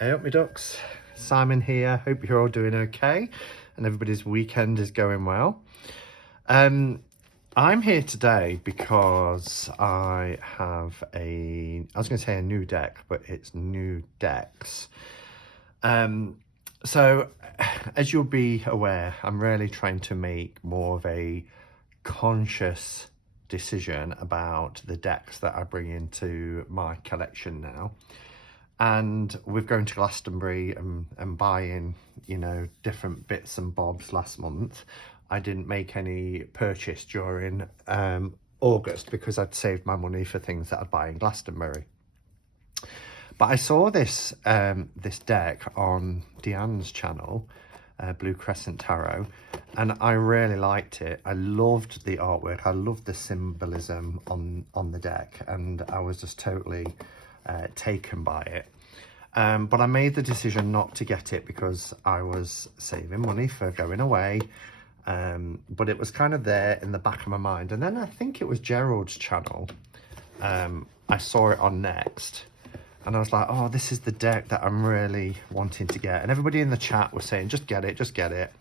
Hey up, my ducks. Simon here. Hope you're all doing okay and everybody's weekend is going well. I'm here today because I have I was going to say a new deck, but it's new decks. So as you'll be aware, I'm really trying to make more of a conscious decision about the decks that I bring into my collection now. And we're going to Glastonbury and buying, different bits and bobs last month. I didn't make any purchase during August because I'd saved my money for things that I'd buy in Glastonbury. But I saw this this deck on Deanne's channel, Blue Crescent Tarot, and I really liked it. I loved the artwork. I loved the symbolism on the deck, and I was just totally taken by it. But I made the decision not to get it because I was saving money for going away. But it was kind of there in the back of my mind. And then I think it was Gerald's channel. I saw it on Next. And I was like, oh, this is the deck that I'm really wanting to get. And everybody in the chat was saying, just get it, just get it.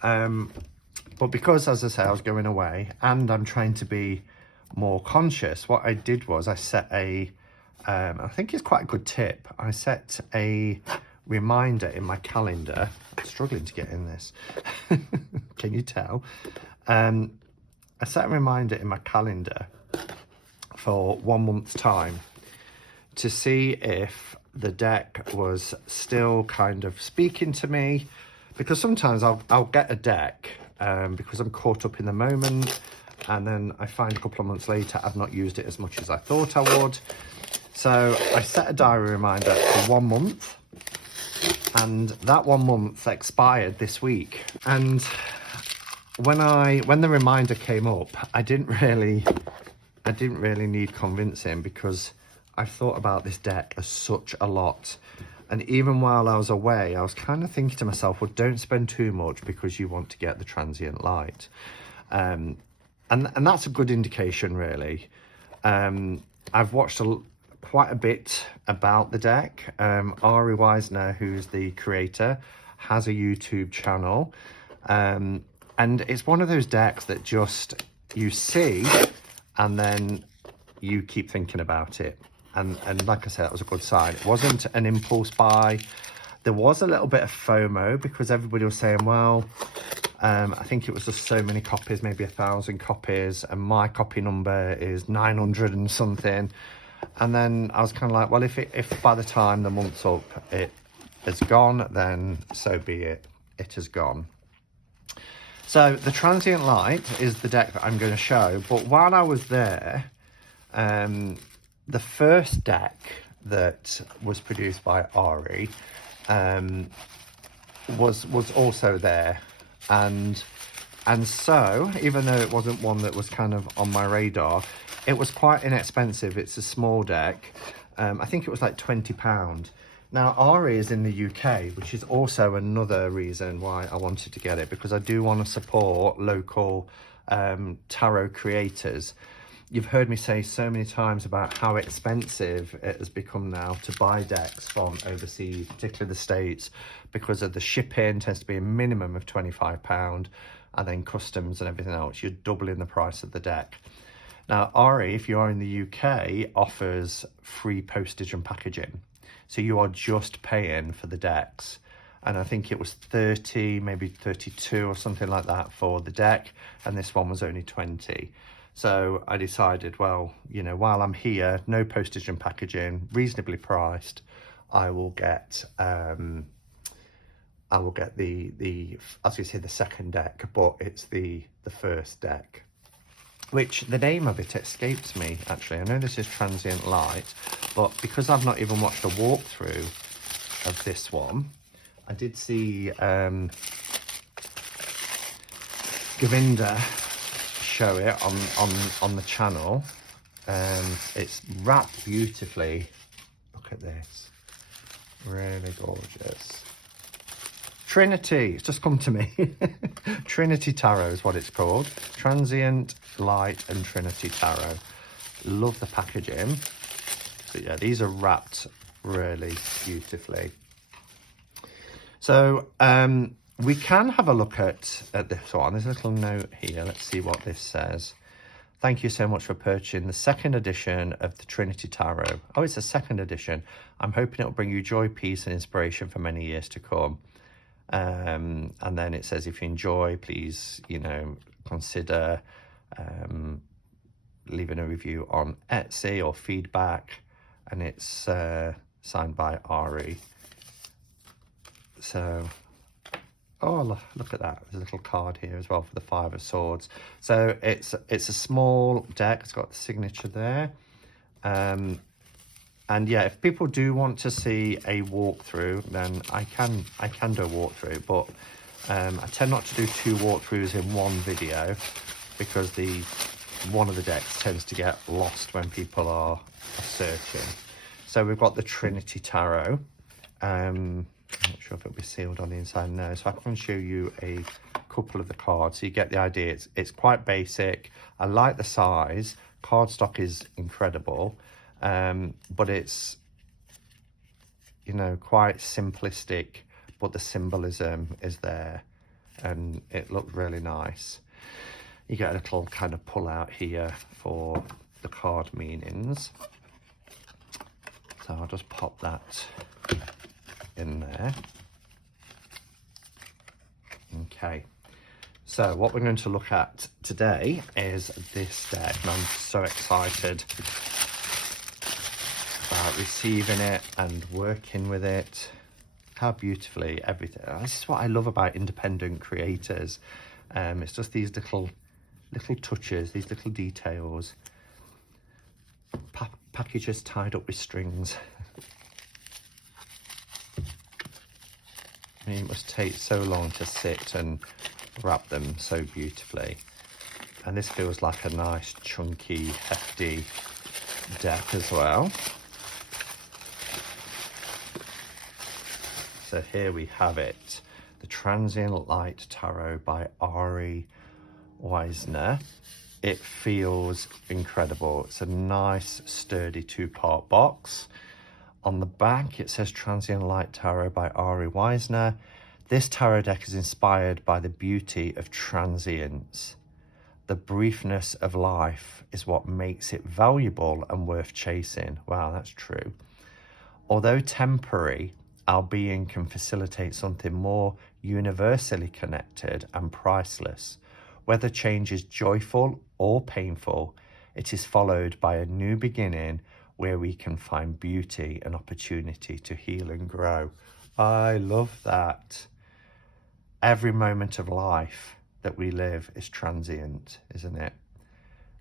But because, as I say, I was going away and I'm trying to be more conscious, what I did was I set I think it's quite a good tip. I set a reminder in my calendar. I'm struggling to get in this. Can you tell? I set a reminder in my calendar for 1 month's time to see if the deck was still kind of speaking to me, because sometimes I'll get a deck because I'm caught up in the moment, and then I find a couple of months later I've not used it as much as I thought I would. So I set a diary reminder for 1 month, and that 1 month expired this week. And when the reminder came up, I didn't really need convincing, because I've thought about this deck as such a lot. And even while I was away, I was kind of thinking to myself, well, don't spend too much because you want to get the Transient light. And that's a good indication, really. I've watched quite a bit about the deck. Ari Weisner, who's the creator, has a YouTube channel. And it's one of those decks that just you see and then you keep thinking about it. And like I said, that was a good sign. It wasn't an impulse buy. There was a little bit of FOMO because everybody was saying, well, I think it was just so many copies, maybe 1,000 copies, and my copy number is 900 and something. And then I was kind of like, well, if by the time the month's up it has gone, then so be it. It has gone. So the Transient Light is the deck that I'm going to show. But while I was there, the first deck that was produced by Ari was also there, and so even though it wasn't one that was kind of on my radar, it was quite inexpensive. It's a small deck. I think it was like £20. Now Ari is in the UK, which is also another reason why I wanted to get it, because I do want to support local tarot creators. You've heard me say so many times about how expensive it has become now to buy decks from overseas, particularly the States, because of the shipping. Tends to be a minimum of £25, and then customs and everything else. You're doubling the price of the deck. Now, Ari, if you are in the UK, offers free postage and packaging. So you are just paying for the decks. And I think it was 30, maybe 32 or something like that for the deck. And this one was only 20. So I decided, well, while I'm here, no postage and packaging, reasonably priced, I will get the as we say, the second deck, but it's the first deck, which the name of it escapes me, actually. I know this is Transient Light, but because I've not even watched a walkthrough of this one, I did see Govinda show it on the channel. It's wrapped beautifully. Look at this, really gorgeous. Trinity, it's just come to me. Trinity Tarot is what it's called. Transient Light and Trinity Tarot. Love the packaging. So yeah, these are wrapped really beautifully. So we can have a look at this one. There's a little note here. Let's see what this says. Thank you so much for purchasing the second edition of the Trinity Tarot. Oh, it's a second edition. I'm hoping it'll bring you joy, peace, and inspiration for many years to come. And then it says, if you enjoy, please, consider leaving a review on Etsy or feedback. And it's signed by Ari. So, oh, look at that. There's a little card here as well for the Five of Swords. So it's a small deck. It's got the signature there. And yeah, if people do want to see a walkthrough, then I can do a walkthrough, but I tend not to do 2 walkthroughs in one video because one of the decks tends to get lost when people are searching. So we've got the Trinity Tarot. I'm not sure if it'll be sealed on the inside. No, so I can show you a couple of the cards so you get the idea. It's quite basic. I like the size. Cardstock is incredible, but it's quite simplistic, but the symbolism is there and it looked really nice. You get a little kind of pull out here for the card meanings, so I'll just pop that in there. Okay, so what we're going to look at today is this deck, and I'm so excited about receiving it and working with it. How beautifully everything. This is what I love about independent creators. It's just these little touches, these little details. Packages tied up with strings. I mean, it must take so long to sit and wrap them so beautifully. And this feels like a nice, chunky, hefty deck as well. So here we have it. The Transient Light Tarot by Ari Wisner. It feels incredible. It's a nice, sturdy 2-part box. On the back, it says Transient Light Tarot by Ari Wisner. This tarot deck is inspired by the beauty of transience. The briefness of life is what makes it valuable and worth chasing. Wow, that's true. Although temporary, our being can facilitate something more universally connected and priceless. Whether change is joyful or painful, it is followed by a new beginning where we can find beauty and opportunity to heal and grow. I love that. Every moment of life that we live is transient, isn't it?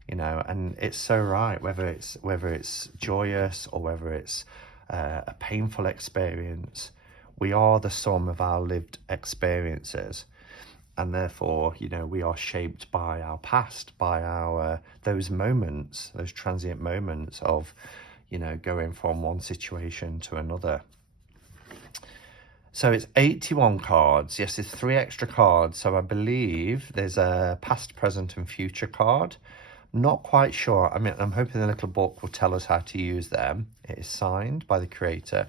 And it's so right, whether it's joyous or whether it's a painful experience, we are the sum of our lived experiences. And therefore, we are shaped by our past, by our those moments, those transient moments of, going from one situation to another. So it's 81 cards. Yes, there's 3 extra cards. So I believe there's a past, present, and future card. Not quite sure. I mean, I'm hoping the little book will tell us how to use them. It is signed by the creator.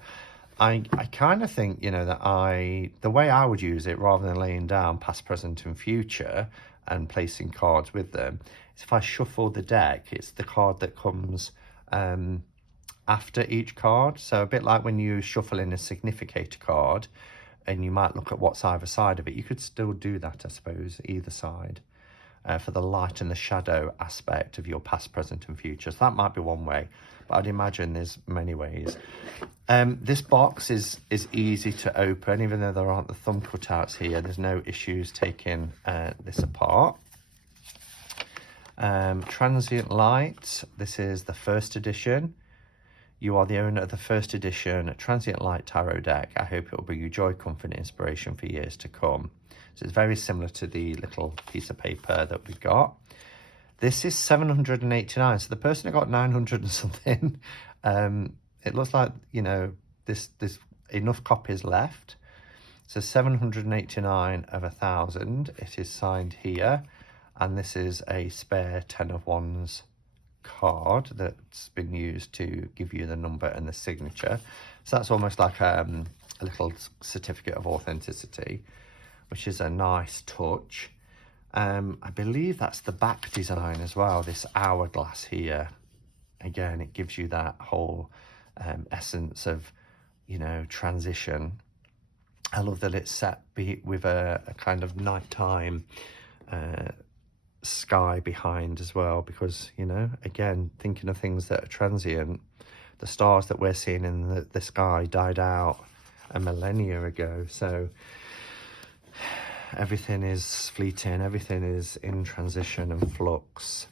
I kind of think, that the way I would use it, rather than laying down past, present, and future and placing cards with them, is if I shuffle the deck, it's the card that comes after each card. So a bit like when you shuffle in a significator card and you might look at what's either side of it, you could still do that, I suppose, either side. For the light and the shadow aspect of your past, present, and future. So that might be one way, but I'd imagine there's many ways. This box is easy to open, even though there aren't the thumb cutouts here. There's no issues taking this apart. Transient Light, this is the first edition. You are the owner of the first edition Transient Light Tarot deck. I hope it will bring you joy, comfort, and inspiration for years to come. So it's very similar to the little piece of paper that we got. This is 789. So the person who got 900 and something, it looks like, there's enough copies left. So 789 of 1,000. It is signed here. And this is a spare 10 of Wands card that's been used to give you the number and the signature. So that's almost like a little certificate of authenticity, which is a nice touch. I believe that's the back design as well, this hourglass here. Again, it gives you that whole essence of, you know, transition. I love that it's set with a kind of nighttime sky behind as well, because, you know, again, thinking of things that are transient, the stars that we're seeing in the sky died out a millennia ago. So everything is fleeting, everything is in transition and flux.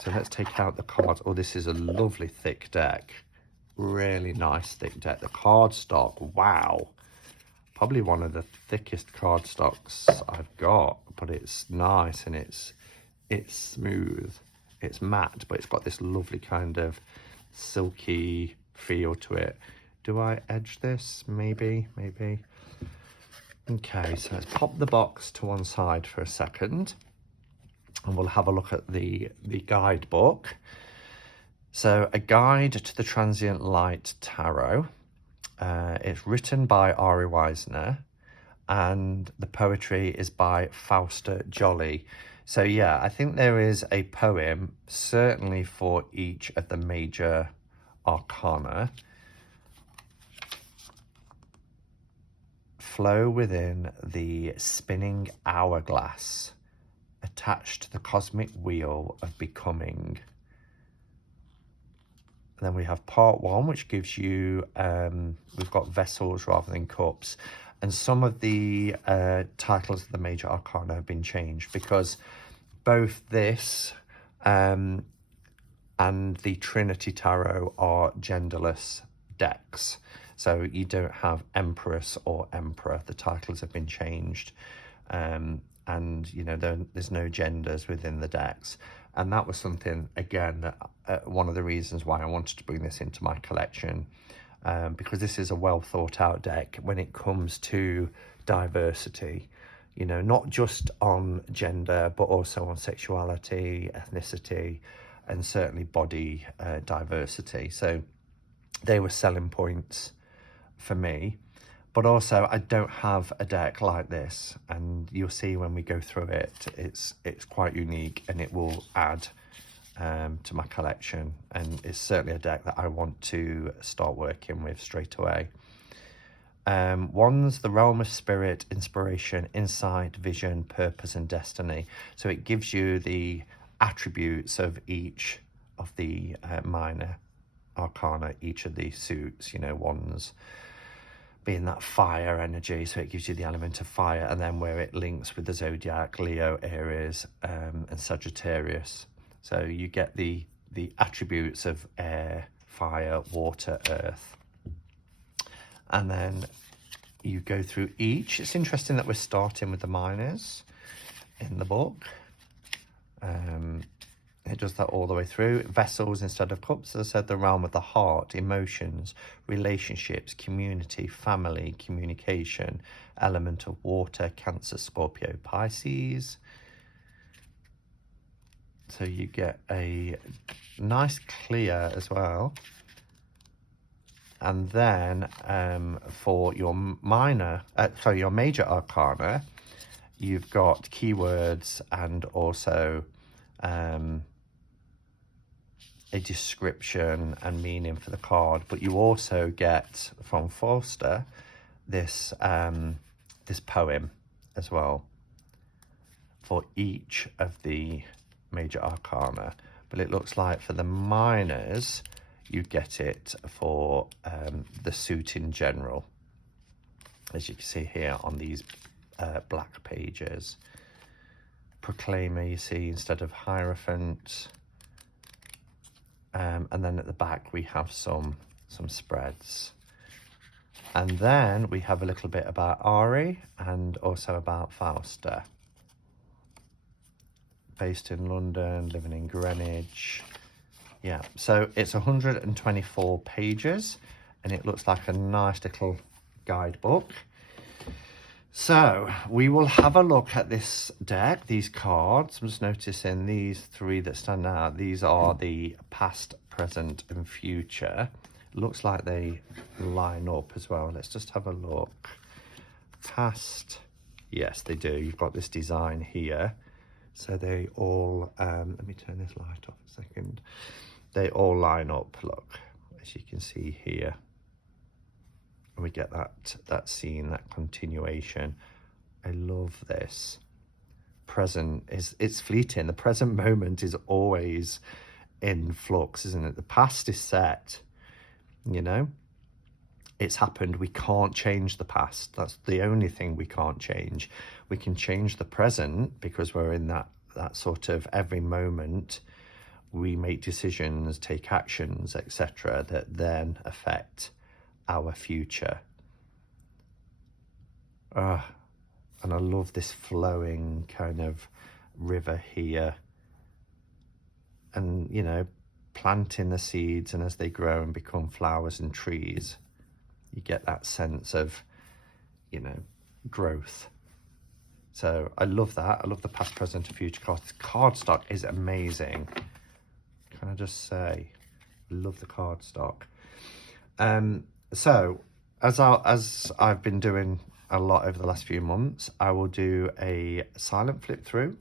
So let's take out the cards. Oh, this is a lovely thick deck. Really nice thick deck. The card stock, wow. Probably one of the thickest card stocks I've got, but it's nice and it's smooth. It's matte, but it's got this lovely kind of silky feel to it. Do I edge this? Maybe. Okay, so let's pop the box to one side for a second and we'll have a look at the guidebook. So, a guide to the Transient Light Tarot. It's written by Ari Weisner and the poetry is by Fausta Jolly. So yeah, I think there is a poem certainly for each of the major arcana. Flow within the spinning hourglass, attached to the cosmic wheel of becoming. And then we have part one, which gives you, we've got vessels rather than cups. And some of the titles of the major arcana have been changed because both this and the Trinity Tarot are genderless decks. So you don't have Empress or Emperor. The titles have been changed. And, you know, there's no genders within the decks. And that was something, again, one of the reasons why I wanted to bring this into my collection. Because this is a well thought out deck when it comes to diversity, you know, not just on gender, but also on sexuality, ethnicity, and certainly body diversity. So they were selling points for me, but also I don't have a deck like this, and you'll see when we go through it, it's quite unique and it will add to my collection, and it's certainly a deck that I want to start working with straight away. One's the realm of spirit, inspiration, insight, vision, purpose and destiny. So it gives you the attributes of each of the minor arcana, each of these suits, you know, one's being that fire energy, so it gives you the element of fire, and then where it links with the zodiac, Leo, Aries and Sagittarius. So you get the attributes of air, fire, water, earth. And then you go through each. It's interesting that we're starting with the minors in the book. It does that all the way through. Vessels instead of cups, as I said, the realm of the heart, emotions, relationships, community, family, communication, element of water, Cancer, Scorpio, Pisces. So you get a nice clear as well. And then for your your major arcana, you've got keywords and also a description and meaning for the card, but you also get from Forster this this poem as well for each of the major arcana. But it looks like for the minors you get it for the suit in general, as you can see here on these black pages. Proclaimer, you see, instead of Hierophant. And then at the back we have some spreads, and then we have a little bit about Ari and also about Fausta. Based in London, living in Greenwich. Yeah, so it's 124 pages and it looks like a nice little guidebook. So we will have a look at this deck, these cards. I'm just noticing these three that stand out. These are the past, present and future. Looks like they line up as well. Let's just have a look. Past, yes they do. You've got this design here. So they all, let me turn this light off a second. They all line up, look, as you can see here. And we get that scene, that continuation. I love this. Present it's fleeting. The present moment is always in flux, isn't it? The past is set, you know, it's happened. We can't change the past. That's the only thing we can't change. We can change the present because we're in that sort of every moment we make decisions, take actions, etc., that then affect our future. And I love this flowing kind of river here, and you know, planting the seeds, and as they grow and become flowers and trees, you get that sense of, you know, growth. So I love that. I love the past, present and future cards. The cardstock is amazing. Can I just say, I love the cardstock. So as I've been doing a lot over the last few months, I will do a silent flip through,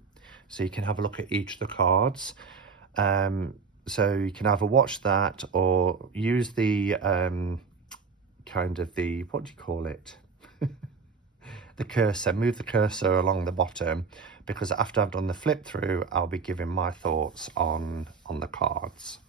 so you can have a look at each of the cards. So you can either watch that or use the kind of the, what do you call it? The cursor, move the cursor along the bottom, because after I've done the flip through, I'll be giving my thoughts on the cards.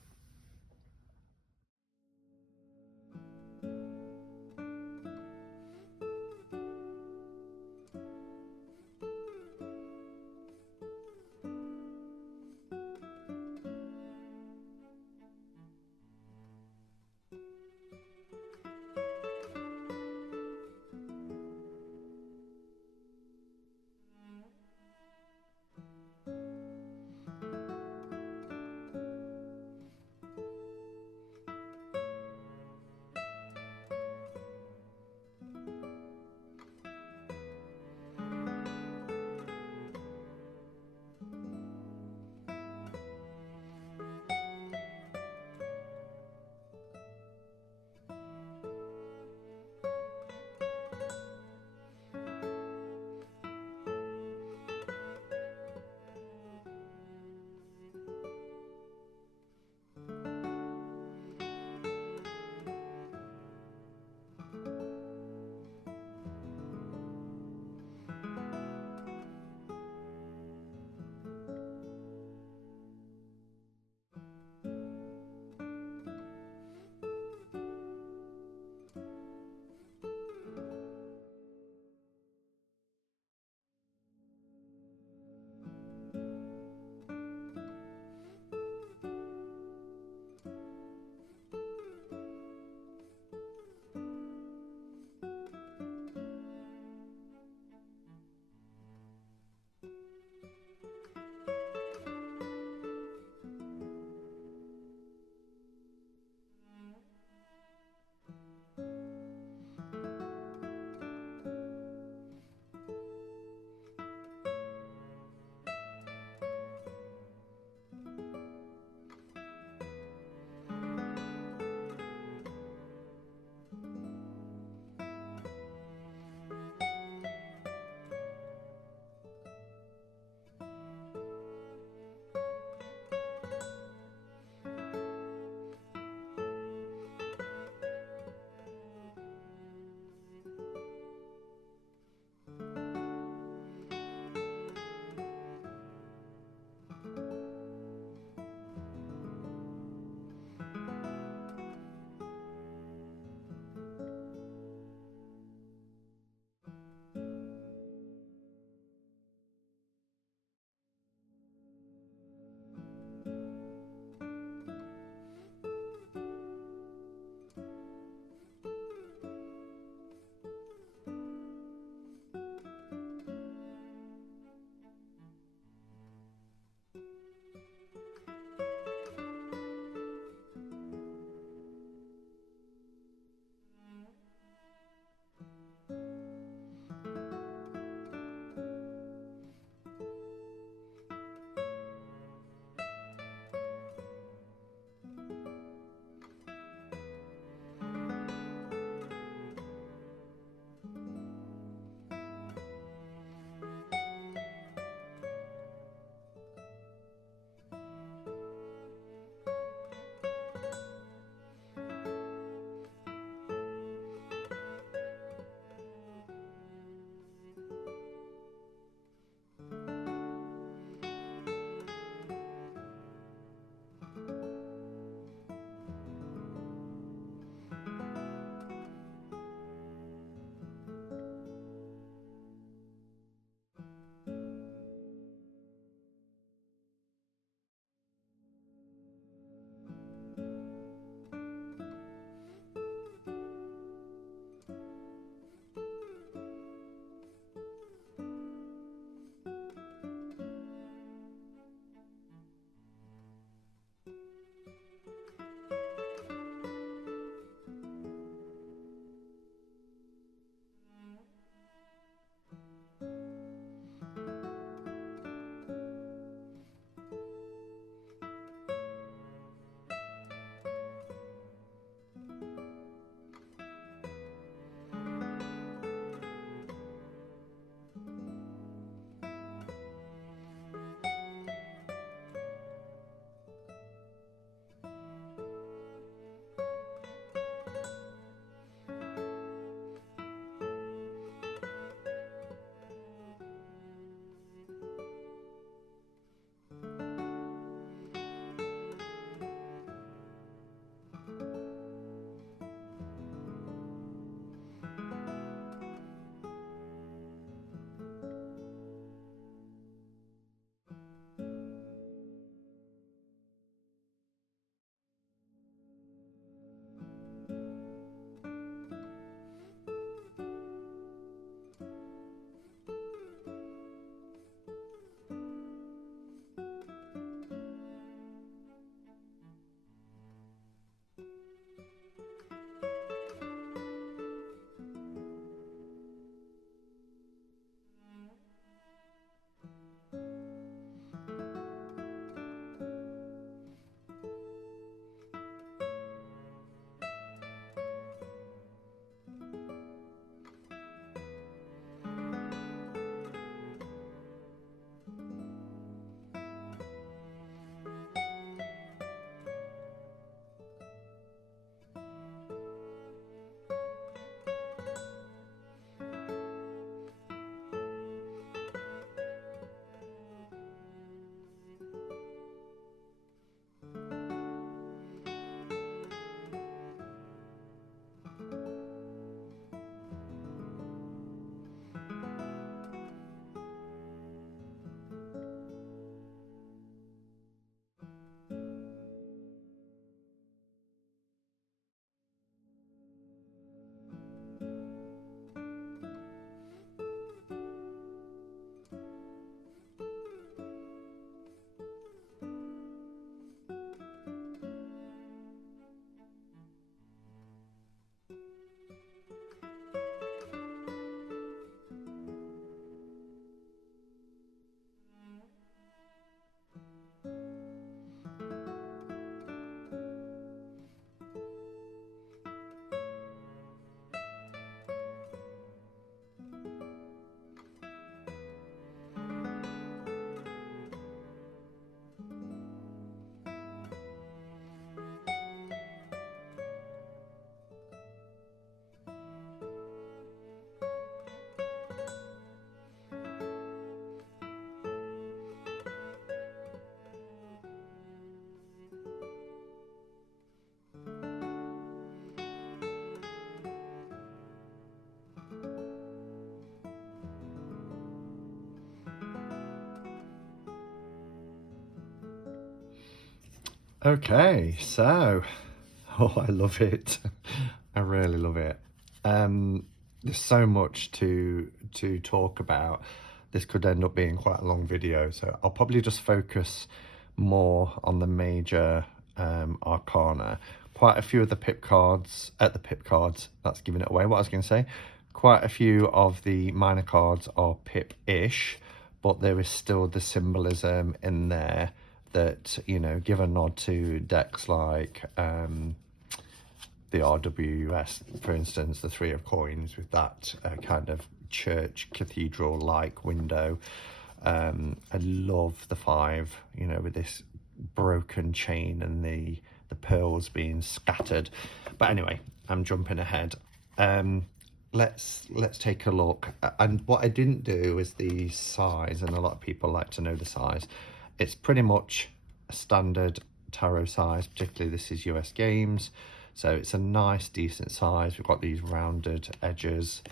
Okay, so, oh, I love it. I really love it. There's so much to talk about. This could end up being quite a long video, so I'll probably just focus more on the major arcana. Quite a few of the pip cards, that's giving it away, what I was going to say. Quite a few of the minor cards are pip-ish, but there is still the symbolism in there that, you know, give a nod to decks like the RWS, for instance, the Three of Coins with that kind of church cathedral-like window. I love the five, you know, with this broken chain and the pearls being scattered. But anyway, I'm jumping ahead. Let's take a look. And what I didn't do is the size, and a lot of people like to know the size. It's pretty much a standard tarot size, particularly this is US Games, so it's a nice decent size. We've got these rounded edges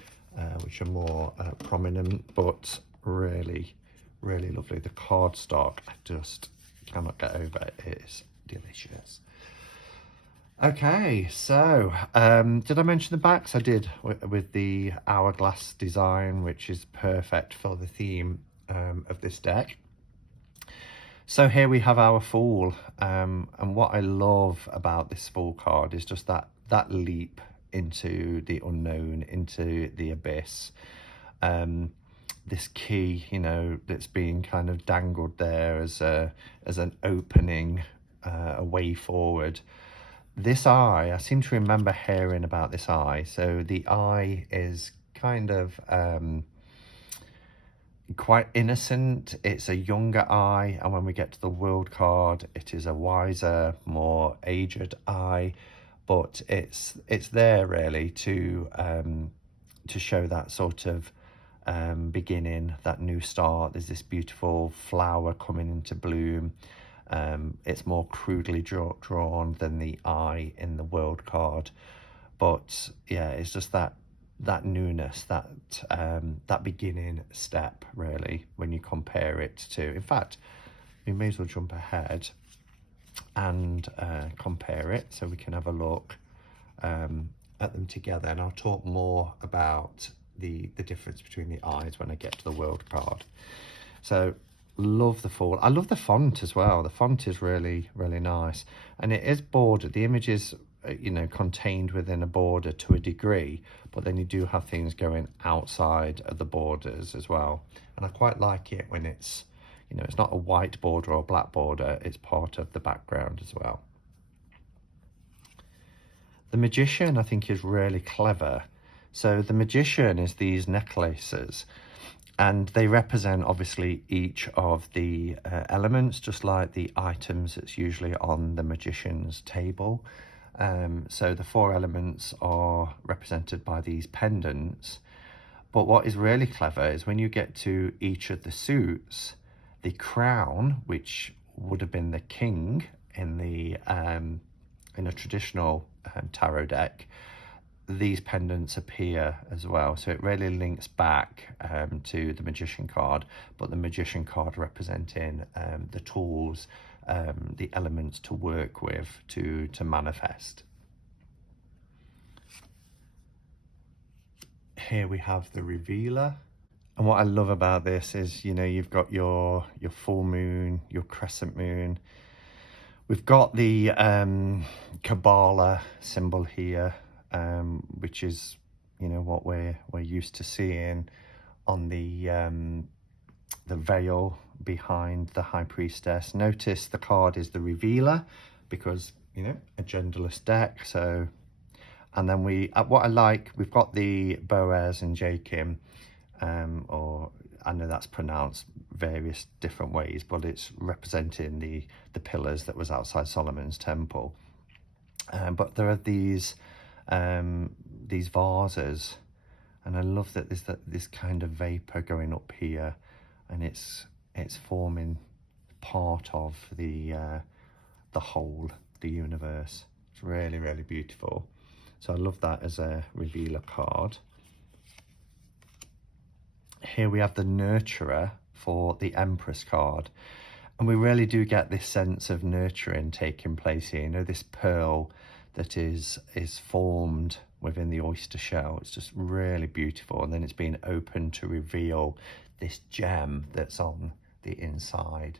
which are more prominent, but really lovely. The cardstock, I just cannot get over it. It is delicious. Okay, so did I mention the backs? I did, with the hourglass design, which is perfect for the theme of this deck. So here we have our Fool, and what I love about this Fool card is just that leap into the unknown, into the abyss. This key, you know, that's being kind of dangled there as an opening, a way forward. This eye, I seem to remember hearing about this eye. So the eye is kind of quite innocent. It's a younger eye, and when we get to the World card, it is a wiser, more aged eye. But it's there really to show that sort of beginning, that new start. There's this beautiful flower coming into bloom. It's more crudely drawn than the eye in the World card, but yeah, it's just that newness, that beginning step really, when you compare it to, in fact, we may as well jump ahead and compare it so we can have a look at them together, and I'll talk more about the difference between the eyes when I get to the World card. So love the Fool. I love the font as well. The font is really nice, and it is bordered. The image is you know, contained within a border to a degree, but then you do have things going outside of the borders as well, and I quite like it when it's, you know, it's not a white border or black border, it's part of the background as well. The Magician, I think, is really clever. So the Magician is these necklaces, and they represent obviously each of the elements, just like the items that's usually on the Magician's table. So the four elements are represented by these pendants. But what is really clever is when you get to each of the suits, the crown, which would have been the king in the in a traditional tarot deck, these pendants appear as well. So it really links back to the Magician card, but the Magician card representing the tools, the elements to work with to manifest. Here we have the Revealer, and what I love about this is, you know, you've got your full moon, your crescent moon. We've got the Kabbalah symbol here, which is, you know, what we're used to seeing on the veil behind the High Priestess. Notice the card is the Revealer because, you know, a genderless deck. So, and then what I like, we've got the Boaz and Jakim, or I know that's pronounced various different ways, but it's representing the pillars that was outside Solomon's temple. But there are these vases, and I love that there's this kind of vapor going up here, and it's forming part of the whole, the universe. It's really beautiful. So I love that as a Revealer card. Here we have the Nurturer for the Empress card, And we really do get this sense of nurturing taking place here. You know, this pearl that is formed within the oyster shell. It's just really beautiful. And then it's been opened to reveal this gem that's on the inside.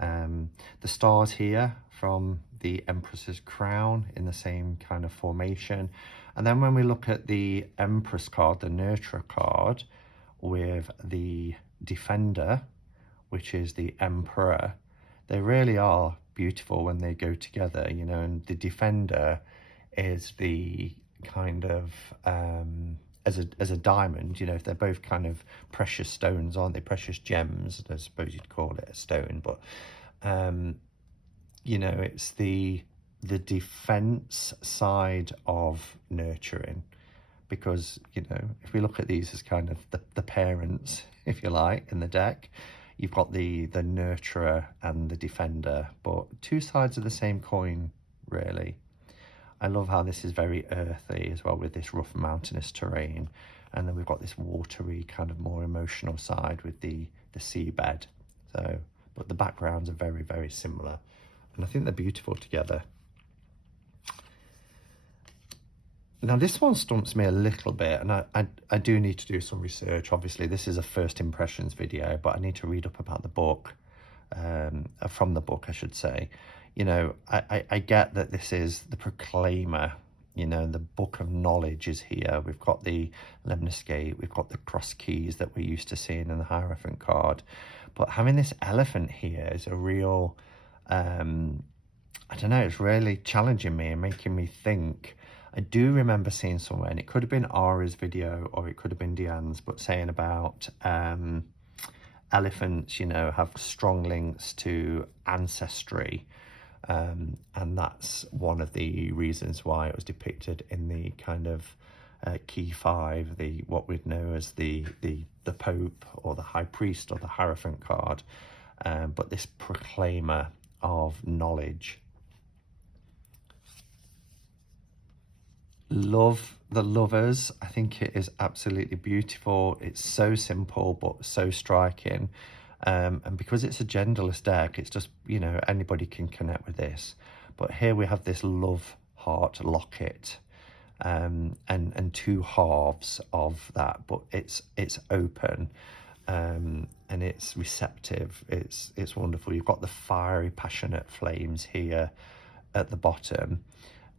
The stars here from the Empress's crown in the same kind of formation. And then when we look at the Empress card, the Nurturer card, with the Defender, which is the Emperor, they really are beautiful when they go together, you know. And the Defender is the kind of as a diamond, you know. They're both kind of precious stones, aren't they? Precious gems, I suppose you'd call it a stone. But you know, it's the defense side of nurturing, because, you know, if we look at these as kind of the parents, if you like, in the deck, you've got the nurturer and the defender, but two sides of the same coin, really. I love how this is very earthy as well, with this rough mountainous terrain, and then we've got this watery kind of more emotional side with the seabed. So, but the backgrounds are very, very similar, and I think they're beautiful together. Now this one stumps me a little bit, and I do need to do some research. Obviously this is a first impressions video, but I need to read up about the book, from the book I should say. You know, I get that this is the Proclaimer, you know, the book of knowledge is here. We've got the lemniscate, we've got the cross keys that we're used to seeing in the Hierophant card. But having this elephant here is a real, I don't know, it's really challenging me and making me think. I do remember seeing somewhere, and it could have been Ari's video or it could have been Deanne's, but saying about elephants, you know, have strong links to ancestry. And that's one of the reasons why it was depicted in the kind of key 5, the what we'd know as the Pope or the High Priest or the Hierophant card, but this proclaimer of knowledge. Love the Lovers. I think it is absolutely beautiful. It's so simple but so striking. And because it's a genderless deck, it's just, you know, anybody can connect with this. But here we have this love heart locket, and two halves of that, but it's open, and it's receptive. It's wonderful. You've got the fiery, passionate flames here at the bottom.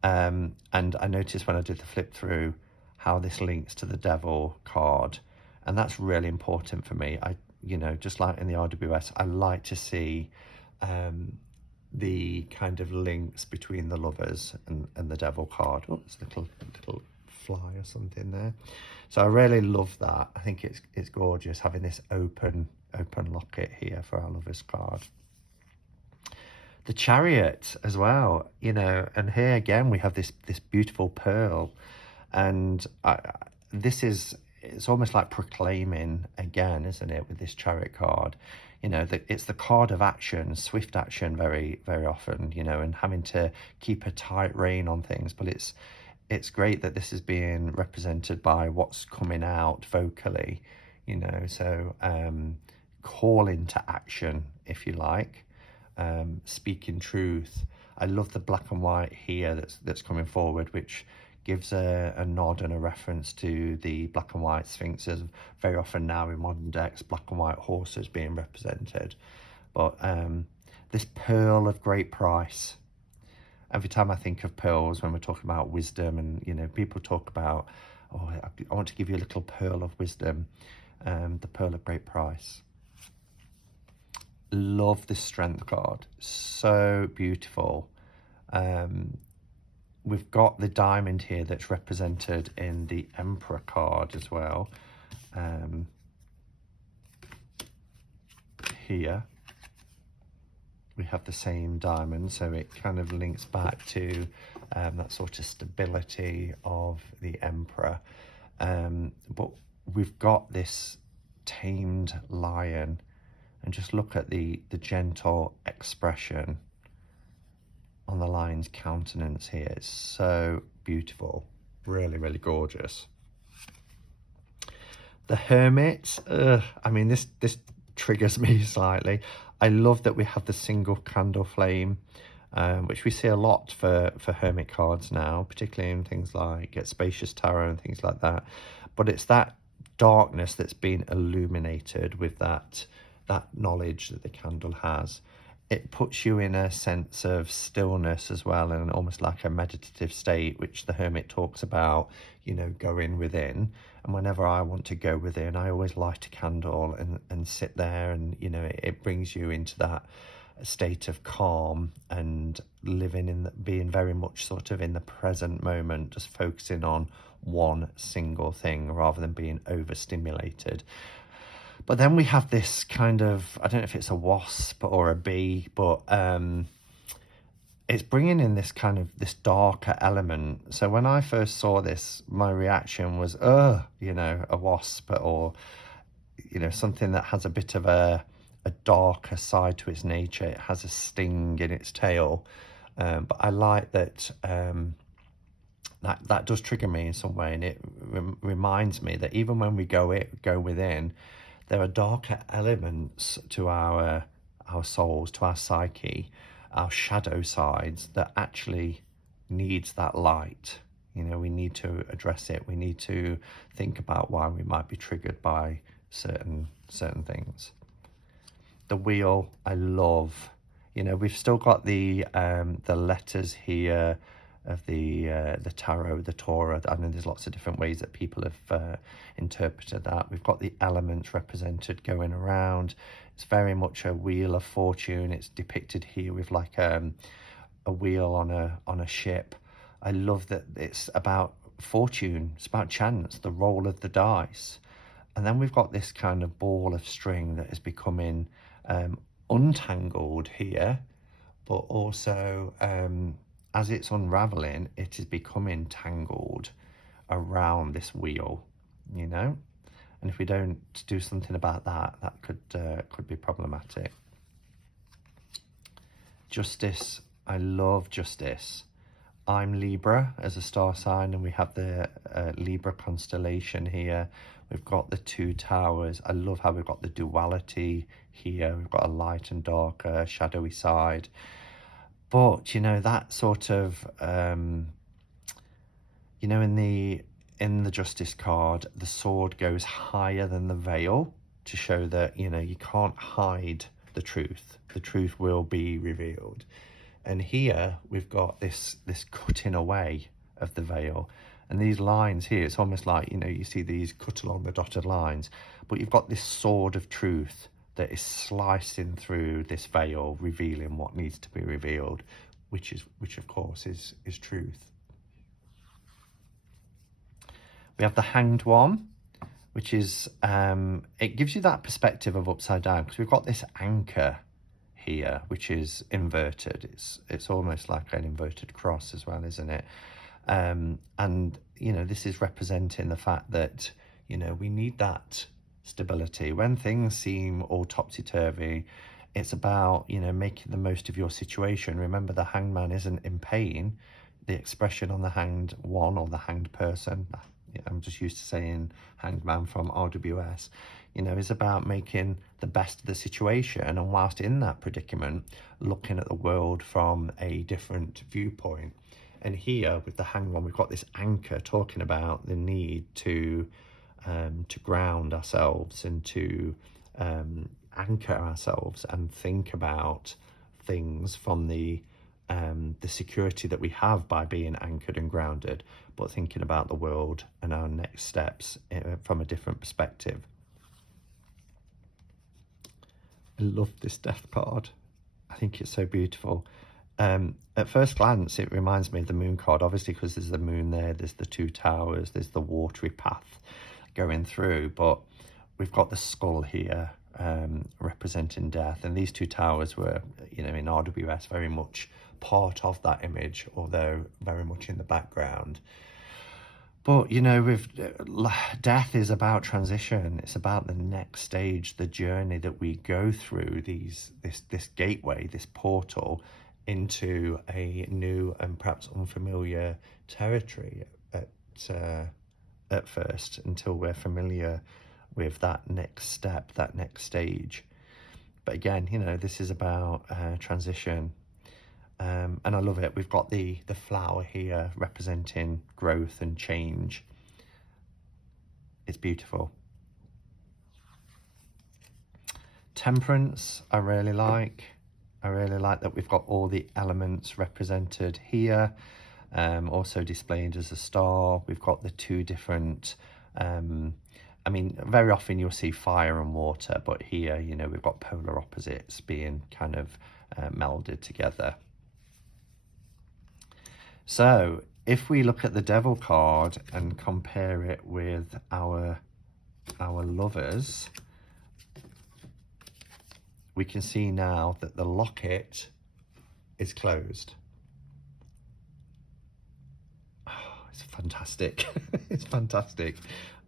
And I noticed when I did the flip through how this links to the Devil card, and that's really important for me. You know, just like in the RWS, I like to see the kind of links between the Lovers and the Devil card. Oh, there's a little fly or something there. So I really love that. I think it's gorgeous having this open locket here for our Lovers card. The Chariot as well, you know, and here again we have this beautiful pearl, and it's almost like proclaiming again, isn't it, with this Chariot card? You know, it's the card of action, swift action very, very often, you know, and having to keep a tight rein on things. But it's great that this is being represented by what's coming out vocally, you know, so calling to action, if you like. Speaking truth. I love the black and white here that's coming forward, which gives a nod and a reference to the black and white sphinxes. Very often now in modern decks, black and white horses being represented. But this pearl of great price. Every time I think of pearls, when we're talking about wisdom, and, you know, people talk about, oh, I want to give you a little pearl of wisdom, the pearl of great price. Love this strength card, so beautiful. We've got the diamond here that's represented in the Emperor card as well. Here we have the same diamond, so it kind of links back to that sort of stability of the Emperor. But we've got this tamed lion, and just look at the gentle expression on the lion's countenance here. It's so beautiful, really, really gorgeous. The Hermit, I mean, this triggers me slightly. I love that we have the single candle flame, which we see a lot for hermit cards now, particularly in things like Get Spacious Tarot and things like that. But it's that darkness that's been illuminated with that knowledge that the candle has. It puts you in a sense of stillness as well, and almost like a meditative state, which the hermit talks about, you know, going within. And whenever I want to go within, I always light a candle and sit there, and, you know, it brings you into that state of calm and living in being very much sort of in the present moment, just focusing on one single thing rather than being overstimulated. But then we have this kind of, I don't know if it's a wasp or a bee, but it's bringing in this kind of this darker element. So when I first saw this, my reaction was, you know, a wasp, or, you know, something that has a bit of a darker side to its nature. It has a sting in its tail. But I like that that does trigger me in some way, and it reminds me that even when we go within, there are darker elements to our souls, to our psyche, our shadow sides that actually needs that light. You know, we need to address it. We need to think about why we might be triggered by certain things. The wheel, I love. You know, we've still got the letters here of the tarot, the Torah. I mean, there's lots of different ways that people have interpreted that. We've got the elements represented going around. It's very much a wheel of fortune. It's depicted here with like a wheel on a ship. I love that it's about fortune. It's about chance, the roll of the dice. And then we've got this kind of ball of string that is becoming untangled here, but also as it's unraveling, it is becoming tangled around this wheel, you know. And if we don't do something about that, that could be problematic. Justice, I love justice. I'm Libra as a star sign, and we have the Libra constellation here. We've got the two towers. I love how we've got the duality here. We've got a light and dark, shadowy side. But, you know, that sort of, you know, in the Justice card, the sword goes higher than the veil to show that, you know, you can't hide the truth. The truth will be revealed. And here we've got this cutting away of the veil. And these lines here, it's almost like, you know, you see these cut along the dotted lines, but you've got this sword of truth that is slicing through this veil, revealing what needs to be revealed, which of course is truth. We have the Hanged One, which is, it gives you that perspective of upside down, because we've got this anchor here, which is inverted. It's almost like an inverted cross as well, isn't it? And, you know, this is representing the fact that, you know, we need that stability. When things seem all topsy-turvy, it's about, you know, making the most of your situation. Remember, the hanged man isn't in pain. The expression on the hanged one, or the hanged person, I'm just used to saying hanged man from RWS, you know, is about making the best of the situation, and whilst in that predicament, looking at the world from a different viewpoint. And here with the hanged one, we've got this anchor talking about the need to ground ourselves and to anchor ourselves and think about things from the security that we have by being anchored and grounded, but thinking about the world and our next steps from a different perspective. I love this death card. I think it's so beautiful. At first glance, it reminds me of the moon card, obviously, because there's the moon there, there's the two towers, there's the watery path going through, but we've got the skull here representing death, and these two towers were, you know, in RWS very much part of that image, although very much in the background. But, you know, with death is about transition. It's about the next stage, the journey that we go through, this gateway, this portal into a new and perhaps unfamiliar territory at first, until we're familiar with that next step, that next stage. But again, you know, this is about transition. And I love it. We've got the flower here representing growth and change. It's beautiful. Temperance, I really like. I really like that we've got all the elements represented here, also displayed as a star. We've got the two different, I mean, very often you'll see fire and water, but here, you know, we've got polar opposites being kind of melded together. So if we look at the Devil card and compare it with our lovers, we can see now that the locket is closed. Oh, it's fantastic. It's fantastic.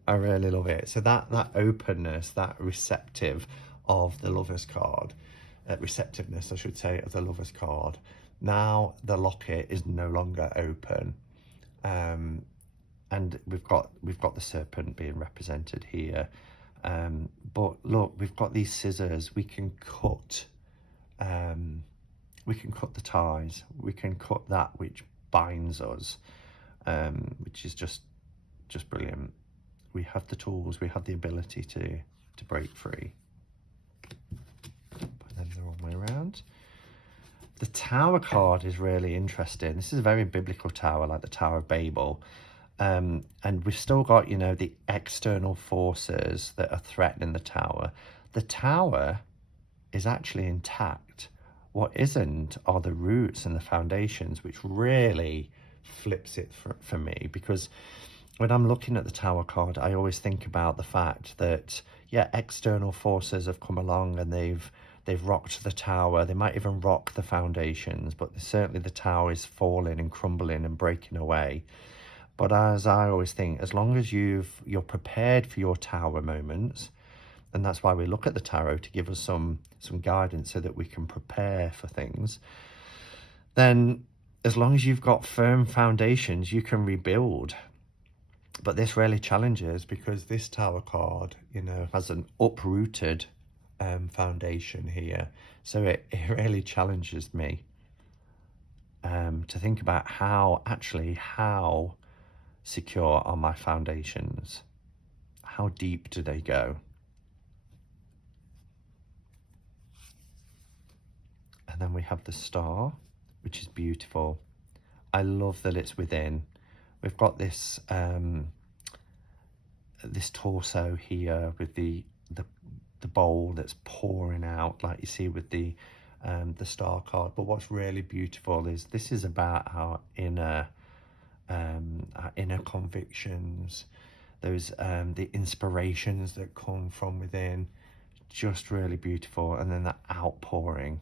I really love it. So that openness, that receptive of the Lovers card, receptiveness, I should say, of the Lovers card. Now the locket is no longer open, and we've got the serpent being represented here. But look, we've got these scissors. We can cut the ties. We can cut that which binds us, which is just brilliant. We have the tools. We have the ability to break free. Put them the wrong way around. The Tower card is really interesting. This is a very biblical tower, like the Tower of Babel. And we've still got, you know, the external forces that are threatening the tower. The tower is actually intact. What isn't are the roots and the foundations, which really flips it for me, because when I'm looking at the Tower card, I always think about the fact that, yeah, external forces have come along and they've rocked the tower. They might even rock the foundations, but certainly the tower is falling and crumbling and breaking away. But as I always think, as long as you're prepared for your tower moments, and that's why we look at the tarot, to give us some guidance so that we can prepare for things, then as long as you've got firm foundations, you can rebuild. But this really challenges, because this Tower card, you know, has an uprooted foundation here. So it really challenges me to think about how secure are my foundations? How deep do they go? And then we have the star, which is beautiful. I love that it's within. We've got this this torso here with the bowl that's pouring out, like you see with the star card. But what's really beautiful is this is about our inner convictions, those the inspirations that come from within. Just really beautiful. And then that outpouring.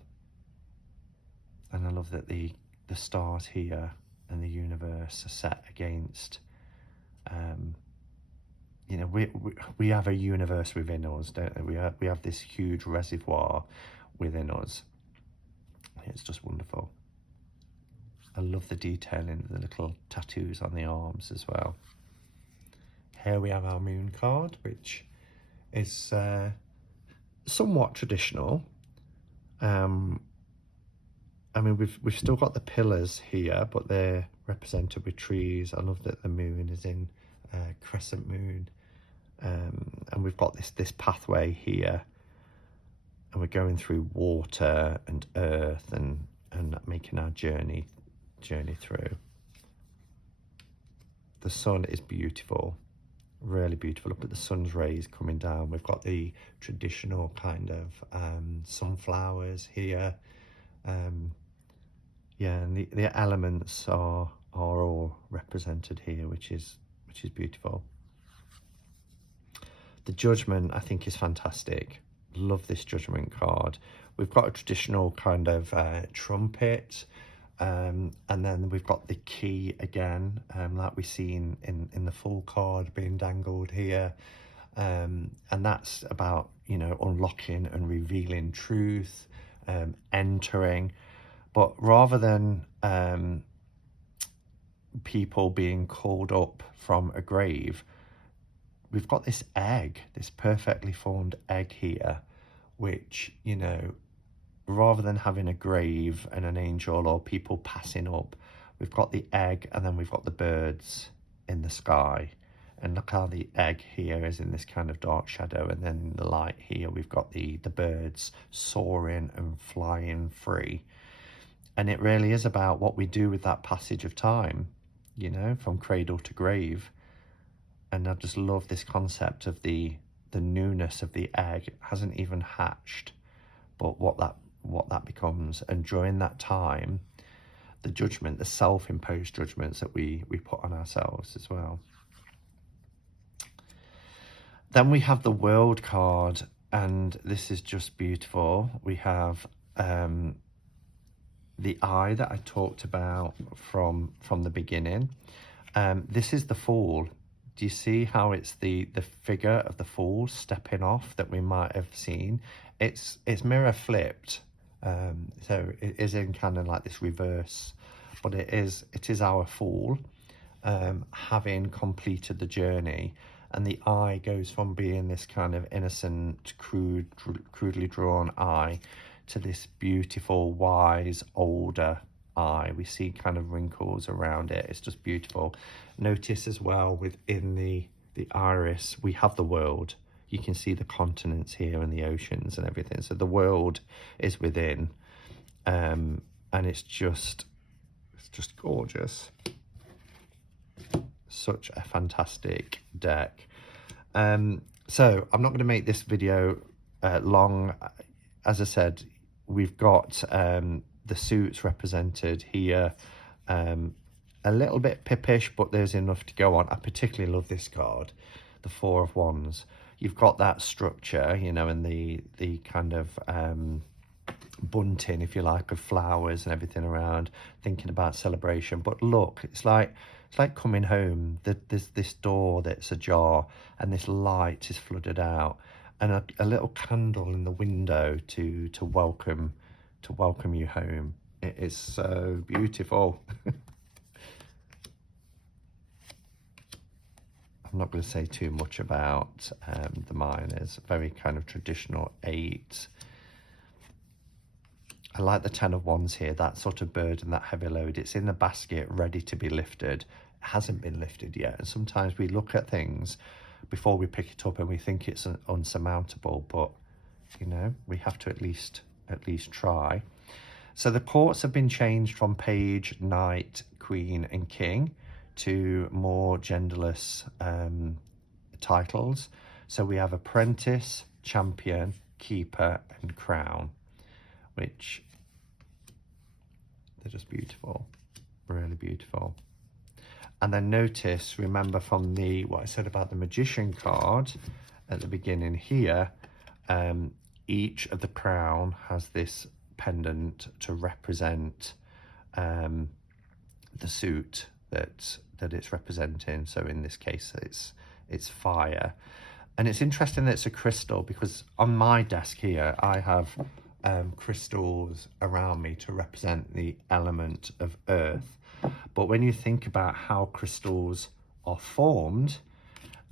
And I love that the stars here and the universe are set against, you know, we have a universe within us, don't we? We have this huge reservoir within us. It's just wonderful. I love the detailing of the little tattoos on the arms as well. Here we have our moon card, which is somewhat traditional. I mean, we've still got the pillars here, but they're represented with trees. I love that the moon is in crescent moon, and we've got this pathway here, and we're going through water and earth and making our journey through. The sun is beautiful, really beautiful. Look at the sun's rays coming down. We've got the traditional kind of sunflowers here. Yeah, and the elements are all represented here, which is beautiful. The Judgment, I think, is fantastic. Love this Judgment card. We've got a traditional kind of trumpet, and then we've got the key again, like we see in the full card being dangled here, and that's about, you know, unlocking and revealing truth, entering. But rather than people being called up from a grave, we've got this egg, this perfectly formed egg here, which, you know, rather than having a grave and an angel or people passing up, we've got the egg and then we've got the birds in the sky. And look how the egg here is in this kind of dark shadow, and then in the light here we've got the birds soaring and flying free. And it really is about what we do with that passage of time, you know, from cradle to grave. And I just love this concept of the newness of the egg. It hasn't even hatched, but what that becomes. And during that time, the judgment, the self-imposed judgments that we put on ourselves as well. Then we have the world card, and this is just beautiful. We have the eye that I talked about from the beginning. This is the Fool. Do you see how it's the figure of the Fool stepping off that we might have seen? It's mirror flipped, so it is in kind of like this reverse, but it is our Fool having completed the journey. And the eye goes from being this kind of innocent, crudely drawn eye to this beautiful, wise, older eye. We see kind of wrinkles around it. It's just beautiful. Notice as well within the iris, we have the world. You can see the continents here and the oceans and everything. So the world is within, and it's just gorgeous. Such a fantastic deck. So I'm not going to make this video long. As I said, we've got the suits represented here, a little bit pippish, but there's enough to go on. I particularly love this card, the Four of Wands. You've got that structure, you know, and the kind of bunting, if you like, of flowers and everything around, thinking about celebration. But look, it's like coming home. There's this door that's ajar, and this light is flooded out, and a little candle in the window to welcome you home. It is so beautiful. I'm not going to say too much about the miners. Very kind of traditional 8. I like the 10 of Wands here, that sort of burden, that heavy load. It's in the basket, ready to be lifted. It hasn't been lifted yet. And sometimes we look at things before we pick it up and we think it's unsurmountable, but, you know, we have to at least try. So the courts have been changed from page, knight, queen, and king to more genderless titles. So we have apprentice, champion, keeper, and crown, which they're just beautiful, really beautiful. And then notice, remember from what I said about the magician card at the beginning here, each of the crown has this pendant to represent the suit that it's representing. So in this case, it's fire. And it's interesting that it's a crystal, because on my desk here, I have crystals around me to represent the element of earth. But when you think about how crystals are formed,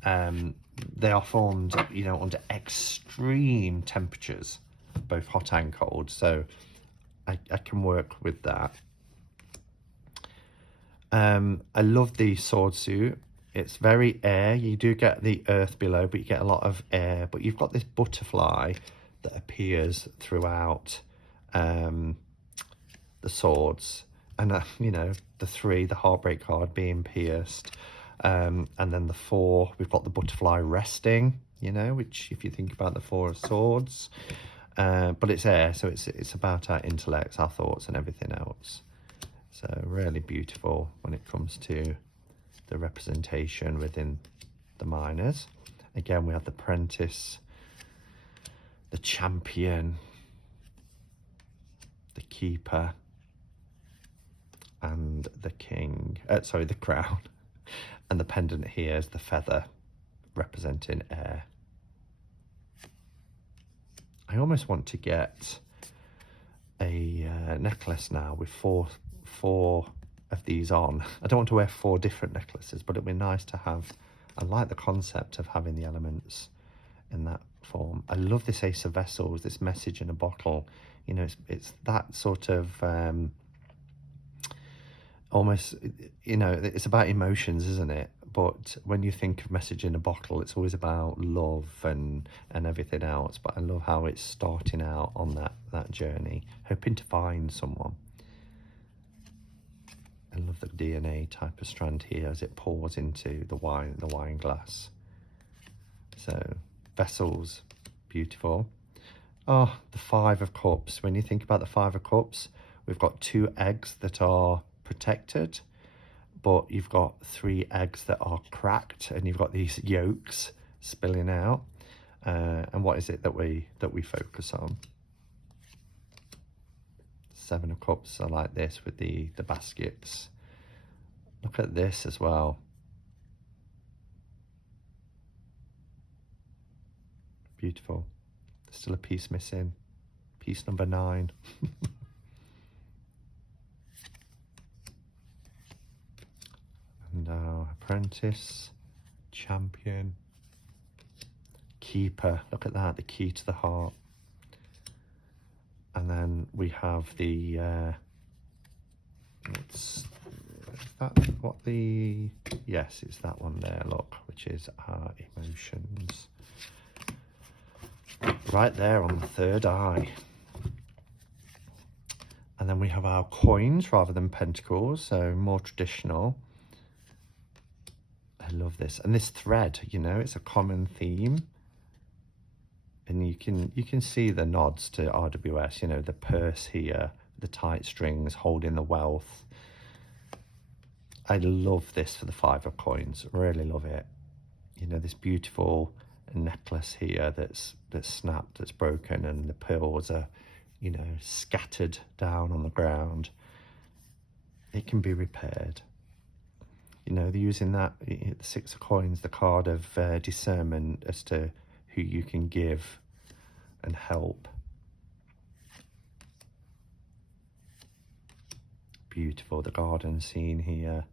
they are formed, you know, under extreme temperatures, both hot and cold. So I can work with that. I love the sword suit. It's very air. You do get the earth below, but you get a lot of air. But you've got this butterfly that appears throughout the swords. And, you know, the 3, the heartbreak card being pierced. And then the 4, we've got the butterfly resting, you know, which if you think about the 4 of swords. But it's air, so it's about our intellects, our thoughts, and everything else. So really beautiful when it comes to the representation within the miners. Again, we have the apprentice, the champion, the keeper, and the king. The crown. And the pendant here is the feather, representing air. I almost want to get a necklace now with four of these on. I don't want to wear 4 different necklaces, but it'd be nice to have. I like the concept of having the elements in that form. I love this Ace of Vessels, this message in a bottle. You know, it's that sort of almost, you know, it's about emotions, isn't it? But when you think of message in a bottle, it's always about love and everything else. But I love how it's starting out on that journey, hoping to find someone. I love the DNA type of strand here as it pours into the wine glass. So vessels, beautiful. Oh, the Five of Cups. When you think about the Five of Cups, we've got 2 eggs that are protected, but you've got 3 eggs that are cracked, and you've got these yolks spilling out. And what is it that we focus on? 7 of Cups are like this with the baskets. Look at this as well. Beautiful. There's still a piece missing. Piece number 9. And our apprentice, champion, keeper. Look at that, the key to the heart. And then we have the is that what the, yes, it's that one there, look, which is our emotions. Right there on the third eye. And then we have our coins rather than pentacles, so more traditional. I love this. And this thread, you know, it's a common theme. And you can see the nods to RWS, you know, the purse here, the tight strings holding the wealth. I love this for the 5 of coins, really love it. You know, this beautiful necklace here that's snapped, that's broken, and the pearls are, you know, scattered down on the ground. It can be repaired. You know, they're using that, the 6 of coins, the card of discernment as to who you can give and help. Beautiful, the garden scene here.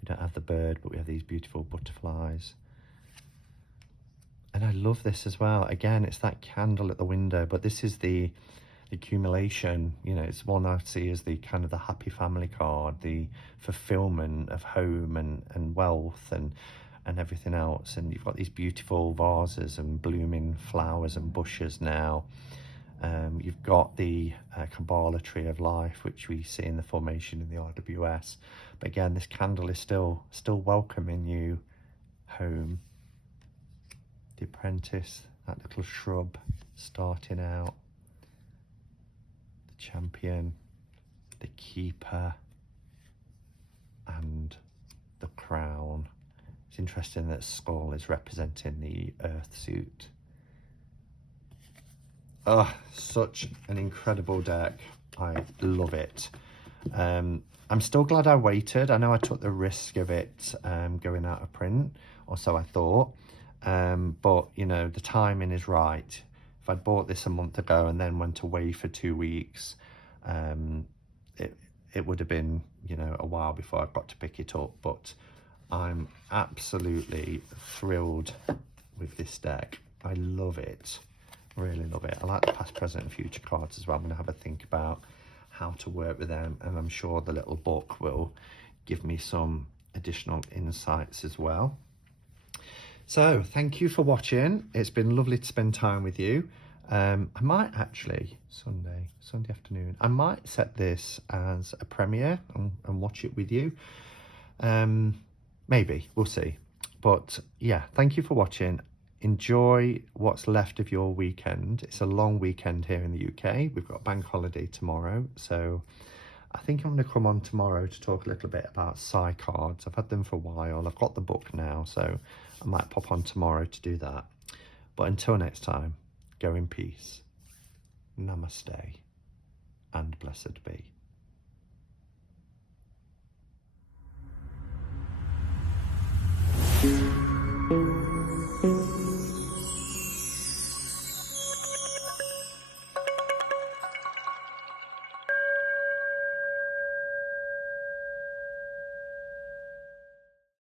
We don't have the bird, but we have these beautiful butterflies. And I love this as well. Again, it's that candle at the window, but this is the accumulation. You know, it's one I see as the kind of the happy family card, the fulfillment of home and wealth and everything else. And you've got these beautiful vases and blooming flowers and bushes now. You've got the Kabbalah tree of life, which we see in the formation in the RWS. But again, this candle is still welcoming you home. The apprentice, that little shrub starting out. The champion, the keeper, and the crown. It's interesting that skull is representing the earth suit. Oh, such an incredible deck. I love it. I'm still glad I waited. I know I took the risk of it going out of print, or so I thought. But, you know, the timing is right. If I'd bought this a month ago and then went away for 2 weeks, it would have been, you know, a while before I got to pick it up. But I'm absolutely thrilled with this deck. I love it. Really love it. I like the past, present and future cards as well. I'm going to have a think about how to work with them, and I'm sure the little book will give me some additional insights as well. So thank you for watching. It's been lovely to spend time with you. I might actually, Sunday afternoon, I might set this as a premiere and watch it with you. Maybe, we'll see. But yeah, thank you for watching. Enjoy what's left of your weekend. It's a long weekend here in the UK. We've got bank holiday tomorrow. So I think I'm going to come on tomorrow to talk a little bit about Psy cards. I've had them for a while. I've got the book now, so I might pop on tomorrow to do that. But until next time, go in peace. Namaste and blessed be.